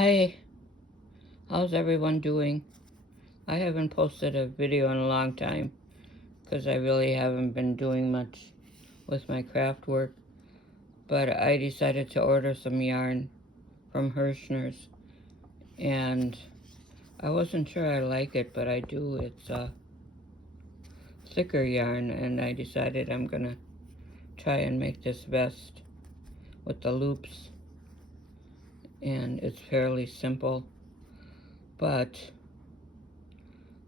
Hi, how's everyone doing? I haven't posted a video in a long time because I really haven't been doing much with my craft work, but I decided to order some yarn from Hirschner's, and I wasn't sure I like it, but I do. It's a thicker yarn, and I decided I'm gonna try and make this vest with the loops, and it's fairly simple, but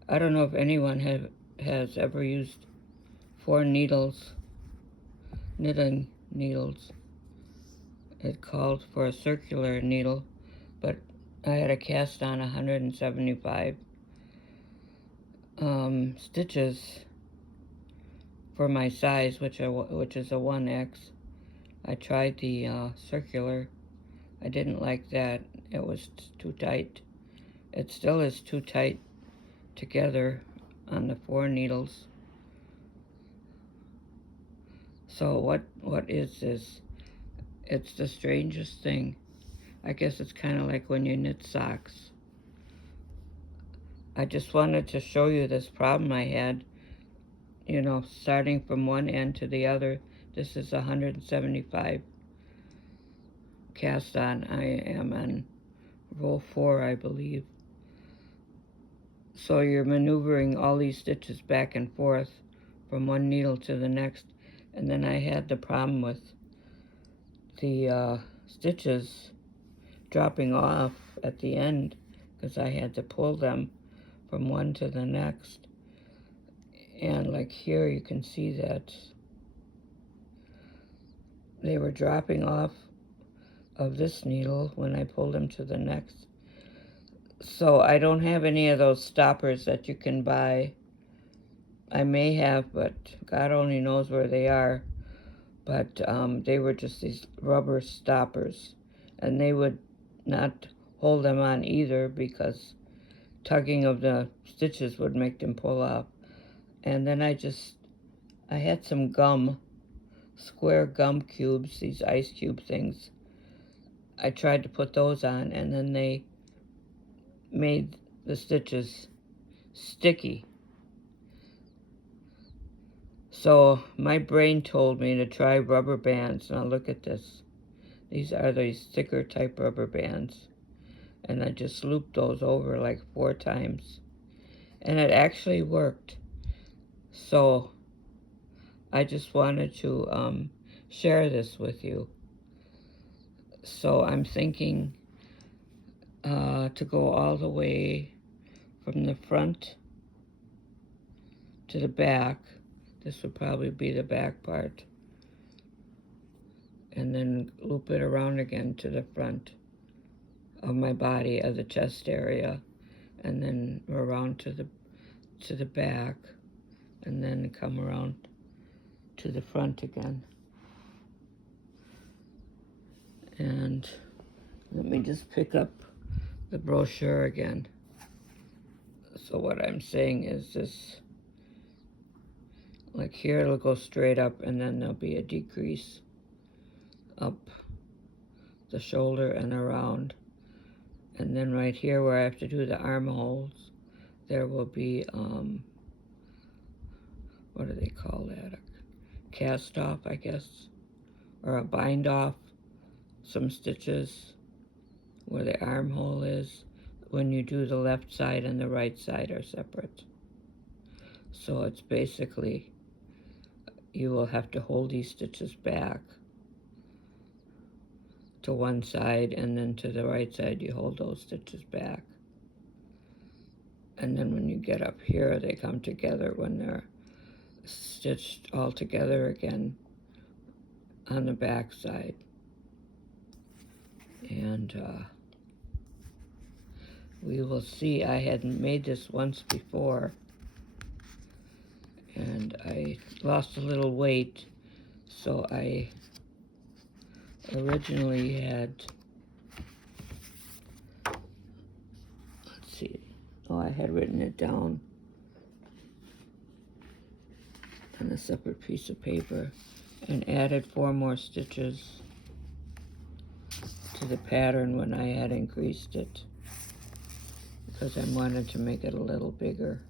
I don't know if anyone has ever used 4 knitting needles. It called for a circular needle, but I had a cast on 175 stitches for my size, which is a 1X. I tried the circular. I didn't like that. It was too tight. It still is too tight together on the 4 needles. So what is this? It's the strangest thing. I guess it's kind of like when you knit socks. I just wanted to show you this problem I had, starting from one end to the other. This is 175 cast on. I am on row 4, I believe. So you're maneuvering all these stitches back and forth from one needle to the next. And then I had the problem with the stitches dropping off at the end because I had to pull them from one to the next. And like here you can see that they were dropping off of this needle when I pulled them to the next. So I don't have any of those stoppers that you can buy. I may have, but God only knows where they are. But they were just these rubber stoppers, and they would not hold them on either because tugging of the stitches would make them pull off. And then I had some gum, square gum cubes, these ice cube things. I tried to put those on, and then they made the stitches sticky. So my brain told me to try rubber bands. Now look at this. These are these thicker type rubber bands. And I just looped those over like 4 times. And it actually worked. So I just wanted to share this with you. So I'm thinking to go all the way from the front to the back. This would probably be the back part. And then loop it around again to the front of my body, of the chest area. And then around to the back. And then come around to the front again. And let me just pick up the brochure again. So what I'm saying is this, like here it'll go straight up and then there'll be a decrease up the shoulder and around. And then right here where I have to do the armholes, there will be, what do they call that? A cast off, I guess, or a bind off, some stitches where the armhole is. When you do the left side and the right side are separate. So it's basically, you will have to hold these stitches back to one side, and then to the right side you hold those stitches back. And then when you get up here, they come together when they're stitched all together again on the back side. And we will see. I hadn't made this once before, and I lost a little weight, so I originally had, let's see, I had written it down on a separate piece of paper and added 4 more stitches to the pattern when I had increased it, because I wanted to make it a little bigger.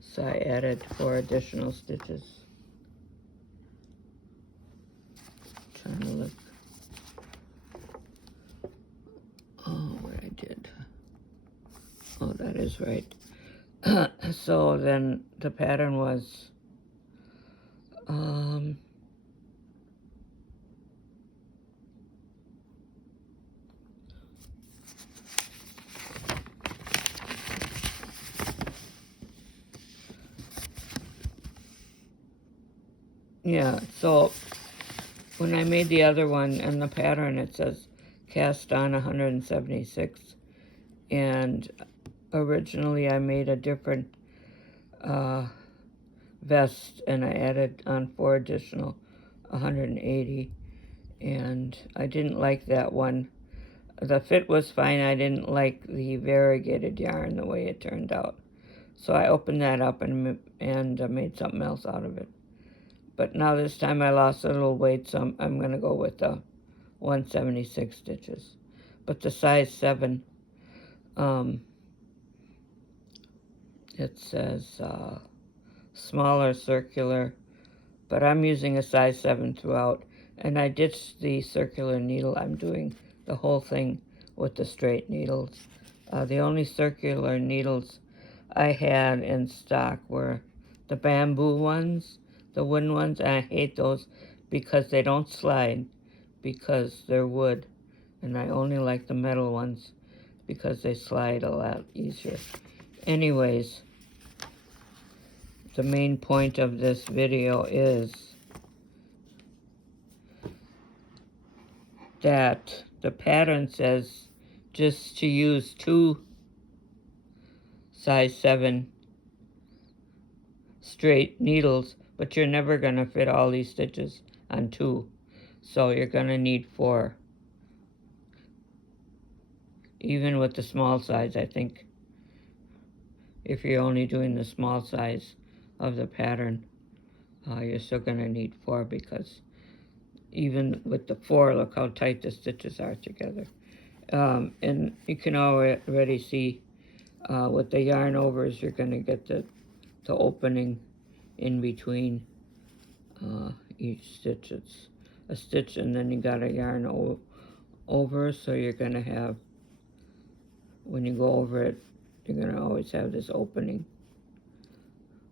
So I added 4 additional stitches. Trying to look. Oh, what I did. Oh, that is right. So then the pattern was yeah, so when I made the other one and the pattern, it says cast on 176, and originally I made a different vest, and I added on 4 additional 180, and I didn't like that one. The fit was fine. I didn't like the variegated yarn the way it turned out, so I opened that up and made something else out of it. But now this time I lost a little weight, so I'm going to go with the 176 stitches. But the size 7, it says smaller circular, but I'm using a size 7 throughout. And I ditched the circular needle. I'm doing the whole thing with the straight needles. The only circular needles I had in stock were the bamboo ones, the wooden ones, and I hate those because they don't slide, because they're wood. And I only like the metal ones because they slide a lot easier. Anyways, the main point of this video is that the pattern says just to use 2 size 7 straight needles, but you're never going to fit all these stitches on 2, so you're going to need 4. Even with the small size, I think, if you're only doing the small size of the pattern, you're still going to need 4, because even with the 4, look how tight the stitches are together. And you can already see with the yarn overs, you're going to get the opening in between each stitch. It's a stitch, and then you got a yarn over, so you're going to have, when you go over it, you're going to always have this opening,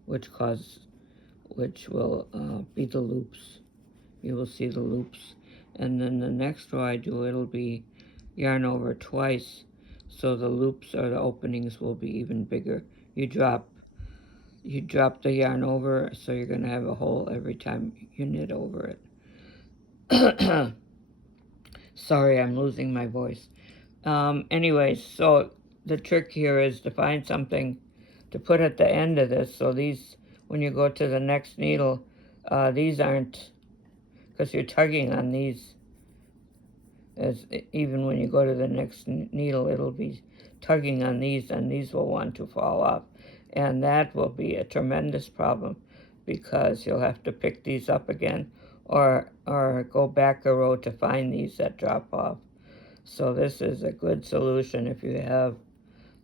which will be the loops. You will see the loops. And then the next row I do, it'll be yarn over twice, so the loops or the openings will be even bigger. You drop the yarn over, so you're going to have a hole every time you knit over it. Sorry, I'm losing my voice. Anyways, so the trick here is to find something to put at the end of this, so these, when you go to the next needle, these aren't, because you're tugging on these, even when you go to the next needle, it'll be tugging on these, and these will want to fall off. And that will be a tremendous problem, because you'll have to pick these up again, or go back a row to find these that drop off. So this is a good solution if you have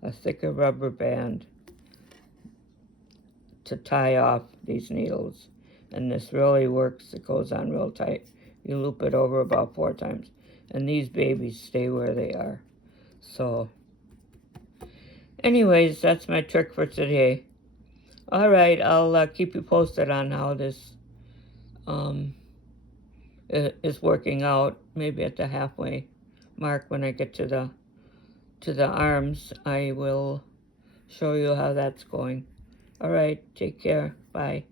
a thicker rubber band to tie off these needles. And this really works. It goes on real tight. You loop it over about 4 times, and these babies stay where they are. So anyways, that's my trick for today. All right, I'll keep you posted on how this is working out. Maybe at the halfway mark, when I get to the arms, I will show you how that's going. All right, take care. Bye.